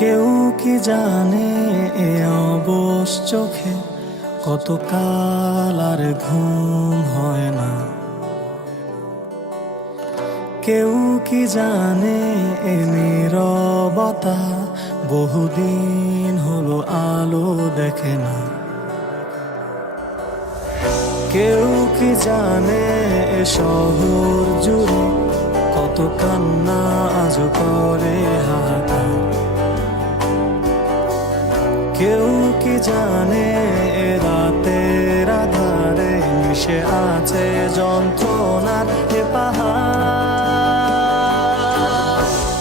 কেউ কি জানে এ অবশ চোখে কতকাল আর ঘুম হয় না। কেউ কি জানে এ নীরবতা বহুদিন হলো আলো দেখে না। কেউ কি জানে এ শহর জুড়ে কত কান্না আজ করে হাহাকার। কেউ কি জানে এ রাতের আধারে মিশে আছে যন্ত্রণার এ পাহাড়।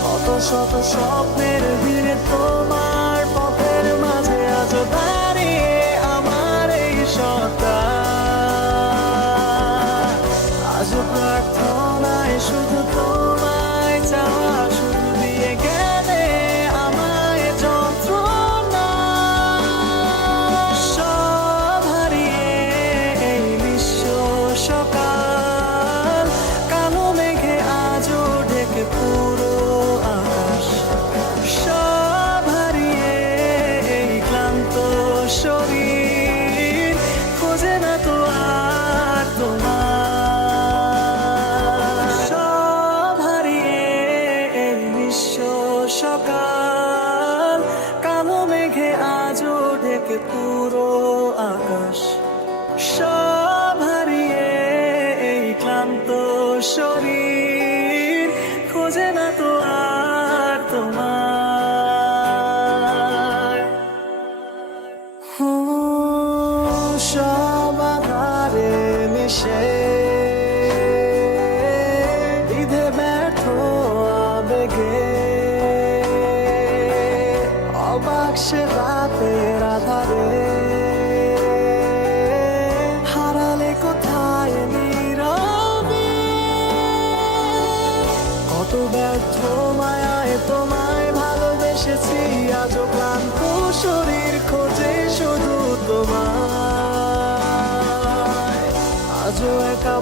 কত শত স্বপ্নের ভিড়ে তোমার পথের মাঝে আজ দাঁড়িয়ে আমার এই সত্তা। আজ প্রার্থনায় শুধু তোমায় চাওয়া, শুধু দিয়ে গেলে আমায় যন্ত্রণা। সব হারিয়ে এই বিশ্ব সকাল, কালো মেঘে আজও ঢেকে পুরো আকাশ। সব হারিয়ে এই ক্লান্ত শরীর খোঁজে না তো আর তোমার। সব হারিয়ে এই বিশ্ব সকাল, কালো মেঘে আজও ঢেকে পুরো আকাশ। সব হারিয়ে এই ক্লান্ত শরীর খোঁজে না তো আর তোমার। সব আধারে মিশে বিধে ব্যর্থ আবেগে অবাক সে রাতের আধারে হারালে কোথায় নীরবে। কত ব্যর্থ মায়ায় তোমায় ভালোবেসেছি, আজও ক্লান্ত শরীর খোঁজে শুধু তোমায়। আজও একা